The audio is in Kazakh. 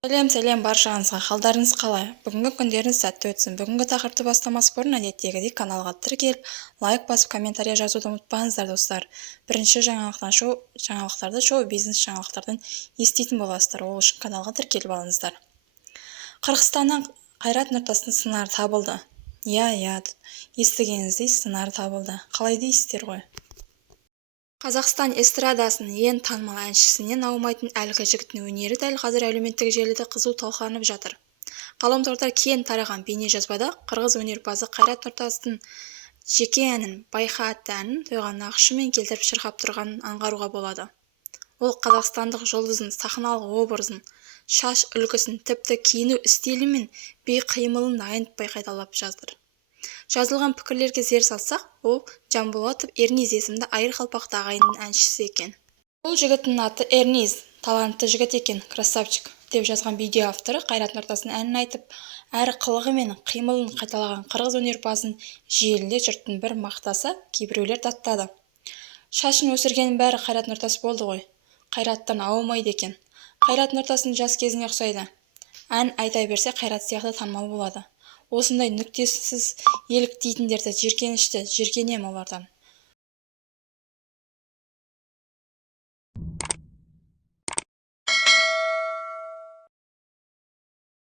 Сәлем баршаңызға, қалдарыңыз қалай? Бүгінгі күндеріңіз сәтті өтсін. Бүгінгі тақырыпты бастамас бұрын әдеттегідей каналға тіркеліп, лайк басып, комментария жазуды ұмытпаңыздар, достар. Бірінші жаңалықтарды шоу-бизнес жаңалықтардан еститін боласыздар. Ол үшін каналға тіркеліп алыңыздар. Қырғызстаннан Қайрат Нұртастың сыңары табылды. Иә, естігеніңіздей сыңары табылды. Қалай дейсіздер ғой? Қазақстан эстрадасының ең танымал әншісінен аумайтын әлгі жігіттің өнері дәл қазір әлеуметтік желіде қызу талқыланып жатыр. Ғаламторда кең тараған бейнежазбада қырғыз өнерпазы Қайрат Нұртастың жеке әнін «Байқа» атты әнін тойған нақышымен келтіріп шырқап тұрғанын аңғаруға болады. Ол қазақстандық жұлдыздың сахналық образын, шаш үлгісін, тіпті киіну стилі мен бейқимылын айнытпай қайталап жатыр. Жазылған пікірлерге зер салсақ, ол Жанболатов Эрниз есімді айыр қалпақты ағайынның әншісі екен. Бұл жігіттің аты Эрниз, талантты жігіт екен, красавчик, деп жазған видео авторы Қайрат Нұртастың әнін айтып, әрі қылығы мен қимылын қайталаған қырғыз өнерпазын желіде жұрттың бір мақтаса, кейбіреулер даттады. Шашын өсіргеннің бәрі Қайрат Нұртас болды ғой. Қайраттан аумайды екен. Қайрат Нұртастың жас кезіне ұқсайды. Ән айта берсе Қайрат сияқты танымал болады. Осындай нүктесіз еліктейтіндерді жиіркенішті, жиіркенем олардан.